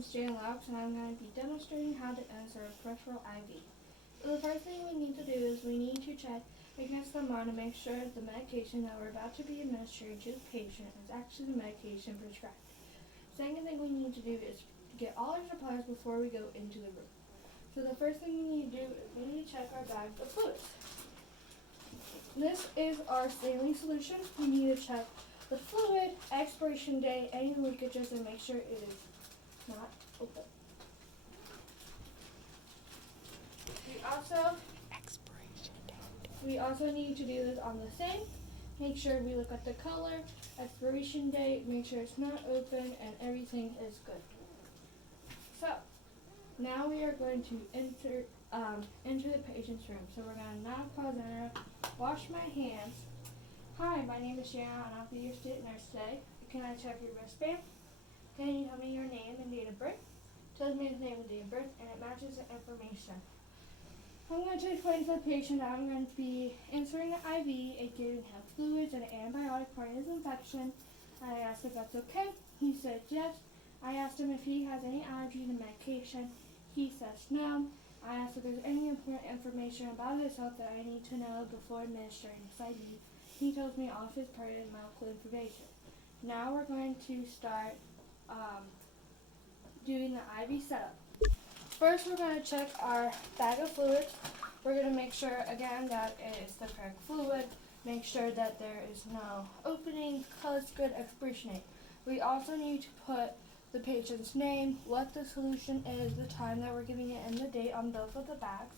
is Jan Laux, and I'm going to be demonstrating how to insert a peripheral IV. So the first thing we need to do is we need to check against the MR to make sure the medication that we're about to be administering to the patient is actually the medication prescribed. Second thing we need to do is get all our supplies before we go into the room. So the first thing we need to do is we need to check our bag of fluids. This is our saline solution. We need to check the fluid, expiration date, any leakages, and make sure it is not open. We also need to do this on the same. Make sure we look at the color, expiration date, make sure it's not open, and everything is good. So now we are going to enter into the patient's room. So we're going to now pause and wash my hands. Hi, my name is Shanna, and I'll be your student nurse today. Can I check your wristband? Can you tell me your name and date of birth? Tells me his name and date of birth, and it matches the information. I'm going to explain to the patient that I'm going to be inserting an IV and giving him fluids and an antibiotic for his infection. I asked if that's okay. He said yes. I asked him if he has any allergy to medication. He says no. I asked if there's any important information about his health that I need to know before administering this IV. He tells me all of his pertinent medical information. Now we're going to start doing the IV setup. First, we're going to check our bag of fluids. We're going to make sure, again, that it is the correct fluid. Make sure that there is no opening, color's good, expiration date. We also need to put the patient's name, what the solution is, the time that we're giving it, and the date on both of the bags.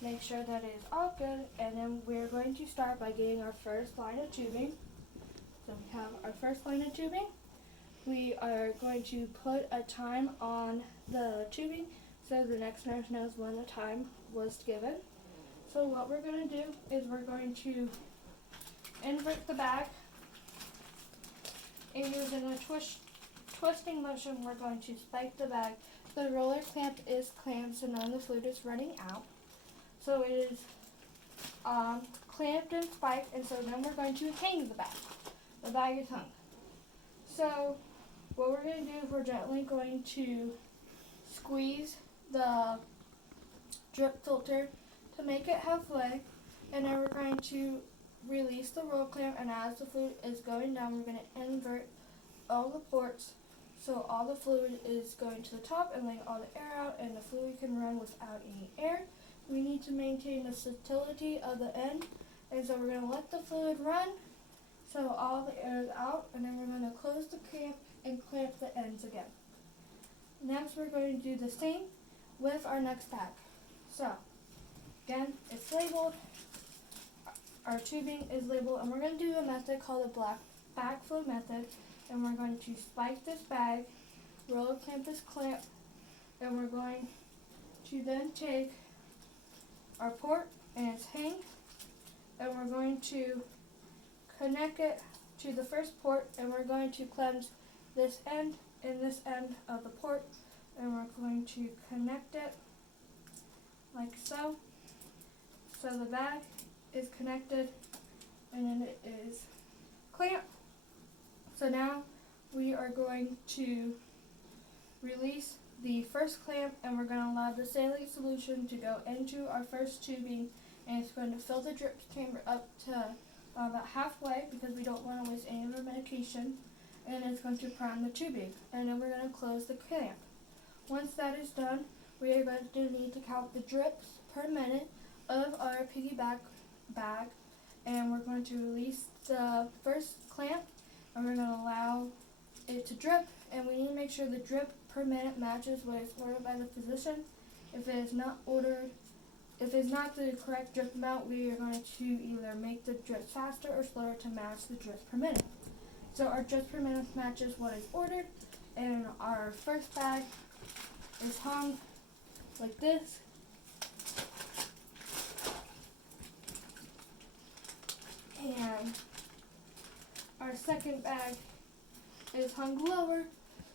Make sure that it is all good, and then we're going to start by getting our first line of tubing. So we have our first line of tubing. We are going to put a time on the tubing so the next nurse knows when the time was given. So what we're going to do is we're going to invert the bag, and using a twisting motion, we're going to spike the bag. The roller clamp is clamped, so none of the fluid is running out. So it is clamped and spiked, and so then we're going to hang the bag. The bag is hung. So what we're going to do is we're gently going to squeeze the drip filter to make it halfway, and then we're going to release the roll clamp, and as the fluid is going down, we're going to invert all the ports so all the fluid is going to the top and letting all the air out, and the fluid can run without any air. We need to maintain the stability of the end, and so we're going to let the fluid run so all the air is out, and then we're going to close the clamp and clamp the ends again. Next, we're going to do the same with our next bag. So again, it's labeled, our tubing is labeled, and we're going to do a method called the black bag flow method, and we're going to spike this bag, roller clamp this clamp, and we're going to then take our port and its hang, and we're going to connect it to the first port, and we're going to cleanse this end and this end of the port, and we're going to connect it like so. So the bag is connected, and then it is clamped. So now we are going to release the first clamp, and we're going to allow the saline solution to go into our first tubing, and it's going to fill the drip chamber up to about halfway because we don't want to waste any of our medication, and it's going to prime the tubing, and then we're going to close the clamp. Once that is done, we are going to need to count the drips per minute of our piggyback bag, and we're going to release the first clamp, and we're going to allow it to drip, and we need to make sure the drip per minute matches what is ordered by the physician. If it is not the correct drip amount, we are going to either make the drips faster or slower to match the drips per minute. So our drips per minute matches what is ordered, and our first bag is hung like this. And our second bag is hung lower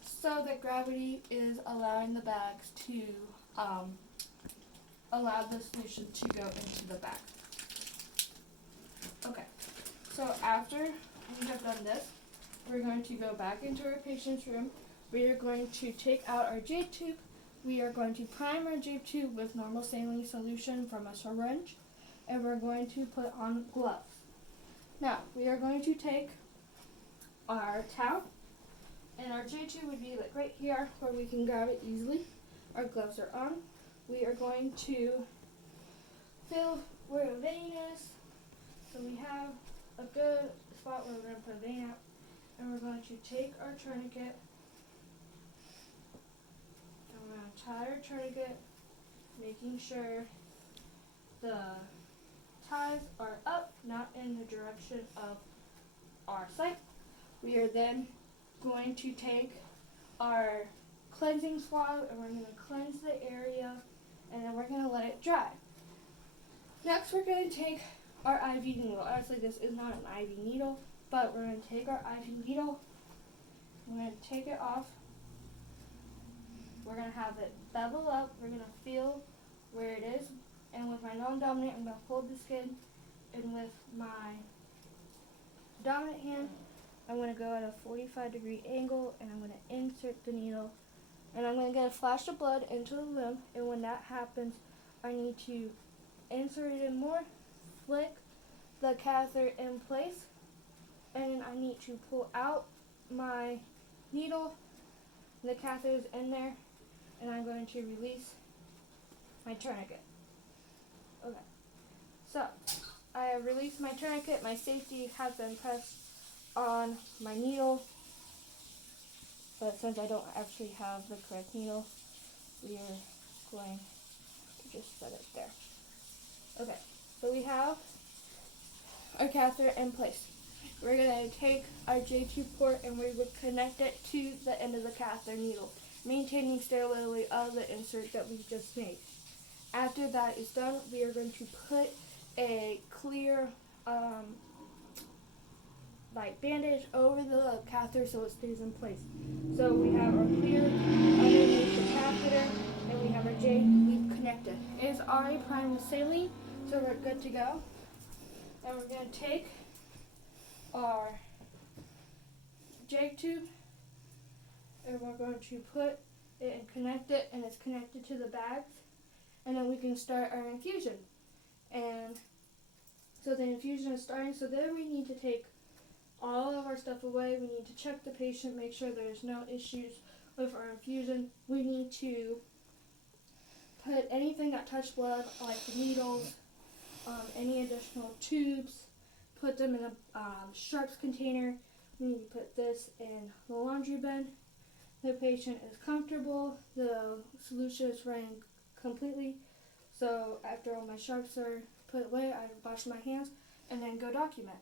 so that gravity is allowing the bags to allow the solution to go into the bag. Okay, so after we have done this, we're going to go back into our patient's room. we are going to take out our jade tube. We are going to prime our jade tube with normal saline solution from a syringe, and we're going to put on gloves. Now, we are going to take our towel, and our jade tube would be like right here where we can grab it easily. Our gloves are on. We are going to feel where the vein is. So we have a good spot where we're going to put a vein out, and we're going to take our tourniquet, and we're going to tie our tourniquet, making sure the ties are up, not in the direction of our site. We are then going to take our cleansing swab, and we're going to cleanse the area, and then we're going to let it dry. Next, we're going to take our IV needle. Actually, this is not an IV needle, but we're going to take our IV needle. We're going to take it off. We're going to have it bevel up. We're going to feel where it is. And with my non-dominant, I'm going to hold the skin. And with my dominant hand, I'm going to go at a 45-degree angle, and I'm going to insert the needle. And I'm going to get a flash of blood into the limb. And when that happens, I need to insert it in more, flick the catheter in place, and I need to pull out my needle. The catheter is in there, and I'm going to release my tourniquet. Okay, so I have released my tourniquet. My safety has been pressed on my needle, but since I don't actually have the correct needle, we are going to just set it there. Okay, so we have our catheter in place. We're going to take our J2 port and we would connect it to the end of the catheter needle, maintaining sterility of the insert that we just made. After that is done, we are going to put a clear bandage over the catheter so it stays in place. So we have our clear underneath the catheter, and we have our J loop connected. It is already primed with saline, so we're good to go. And we're going to take our J tube, and we're going to put it and connect it, and it's connected to the bags, and then we can start our infusion. And so the infusion is starting, so then we need to take all of our stuff away. We need to check the patient, make sure there's no issues with our infusion. We need to put anything that touched blood, like the needles, any additional tubes, put them in a sharps container. We need to put this in the laundry bin. The patient is comfortable. The solution is running completely. So after all my sharps are put away, I wash my hands and then go document.